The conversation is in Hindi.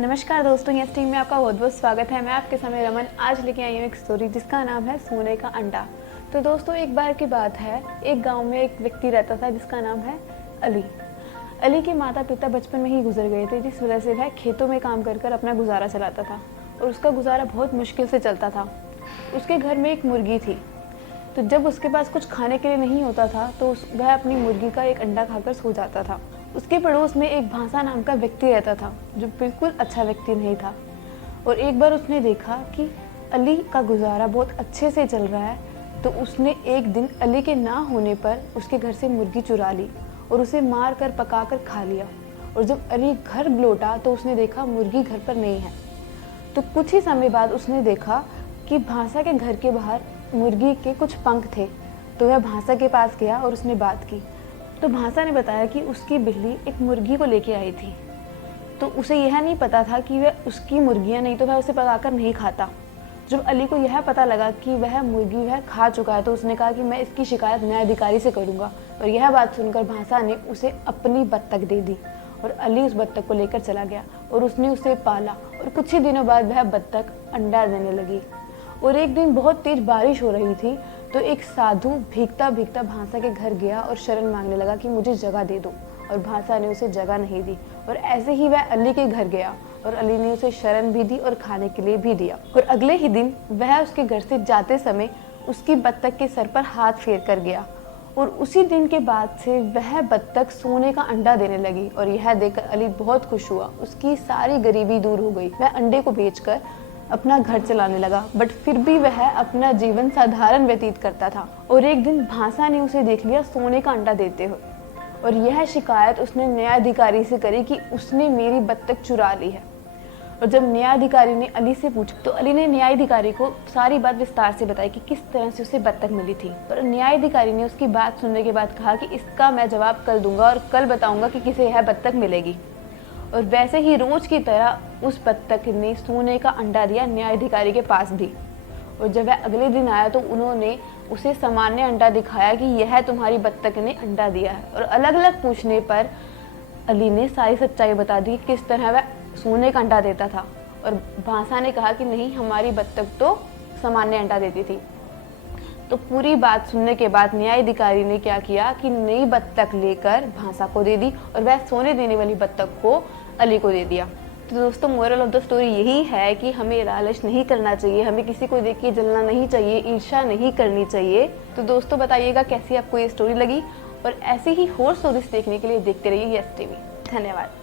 नमस्कार दोस्तों, यस टीम में आपका बहुत बहुत स्वागत है। मैं आपके सामने रमन आज लेके आई हूँ एक स्टोरी जिसका नाम है सोने का अंडा। तो दोस्तों, एक बार की बात है, एक गांव में एक व्यक्ति रहता था जिसका नाम है अली। अली के माता पिता बचपन में ही गुजर गए थे, जिस वजह से वह खेतों में काम कर कर अपना गुजारा चलाता था और उसका गुजारा बहुत मुश्किल से चलता था। उसके घर में एक मुर्गी थी, तो जब उसके पास कुछ खाने के लिए नहीं होता था तो वह अपनी मुर्गी का एक अंडा खाकर सो जाता था। उसके पड़ोस में एक भांसा नाम का व्यक्ति रहता था जो बिल्कुल अच्छा व्यक्ति नहीं था। और एक बार उसने देखा कि अली का गुजारा बहुत अच्छे से चल रहा है, तो उसने एक दिन अली के ना होने पर उसके घर से मुर्गी चुरा ली और उसे मार कर पका कर खा लिया। और जब अली घर लौटा तो उसने देखा मुर्गी घर पर नहीं है। तो कुछ ही समय बाद उसने देखा कि भांसा के घर के बाहर मुर्गी के कुछ पंख थे। तो वह भांसा के पास गया और उसने बात की। तो भांसा ने बताया कि उसकी बिल्ली एक मुर्गी को लेके आई थी, तो उसे यह नहीं पता था कि वह उसकी मुर्गियाँ नहीं तो वह उसे पकाकर नहीं खाता। जब अली को यह पता लगा कि वह मुर्गी वह खा चुका है तो उसने कहा कि मैं इसकी शिकायत न्यायाधिकारी से करूँगा। और यह बात सुनकर भांसा ने उसे अपनी बत्तख दे दी और अली उस बत्तख को लेकर चला गया और उसने उसे पाला। और कुछ ही दिनों बाद वह बत्तख अंडा देने लगी। और एक दिन बहुत तेज बारिश हो रही थी, तो एक साधु भीगता भीगता भांसा के घर गया और शरण मांगने लगा कि मुझे जगह दे दो। और भांसा ने उसे जगह नहीं दी। और ऐसे ही वह अली के घर गया और अली ने उसे शरण भी दी और खाने के लिए भी दिया। और अगले ही दिन वह उसके घर से जाते समय उसकी बत्तख के सर पर हाथ फेर कर गया। और उसी दिन के बाद से वह बत्तख सोने का अंडा देने लगी। और यह देखकर अली बहुत खुश हुआ, उसकी सारी गरीबी दूर हो गई। वह अंडे को बेचकर अपना घर चलाने लगा, बट फिर भी वह अपना जीवन साधारण व्यतीत करता था। और एक दिन भांसा ने उसे देख लिया सोने का अंडा देते हुए, और यह शिकायत उसने न्यायाधिकारी से करी कि उसने मेरी बत्तख चुरा ली है। और जब न्यायाधिकारी ने अली से पूछा तो अली ने न्यायाधिकारी को सारी बात विस्तार से बताई कि किस तरह से उसे बत्तख मिली थी। और न्यायाधिकारी ने उसकी बात सुनने के बाद कहा कि इसका मैं जवाब कल दूंगा और कल बताऊंगा कि किसे यह बत्तख मिलेगी। और वैसे ही रोज की तरह उस बत्तख ने सोने का अंडा दिया न्यायाधिकारी के पास भी। और जब वह अगले दिन आया तो उन्होंने उसे सामान्य अंडा दिखाया कि यह तुम्हारी बत्तख ने अंडा दिया है। और अलग अलग पूछने पर अली ने सारी सच्चाई बता दी किस तरह वह सोने का अंडा देता था। और भांसा ने कहा कि नहीं, हमारी बत्तख तो सामान्य अंडा देती थी। तो पूरी बात सुनने के बाद न्यायाधिकारी ने क्या किया कि नई बत्तख लेकर भांसा को दे दी और वह सोने देने वाली बत्तख को अली को दे दिया। तो दोस्तों, मोरल ऑफ द स्टोरी यही है कि हमें लालच नहीं करना चाहिए, हमें किसी को देख के जलना नहीं चाहिए, ईर्ष्या नहीं करनी चाहिए। तो दोस्तों, बताइएगा कैसी आपको ये स्टोरी लगी, और ऐसी ही और स्टोरीज देखने के लिए देखते रहिए यस टीवी। धन्यवाद।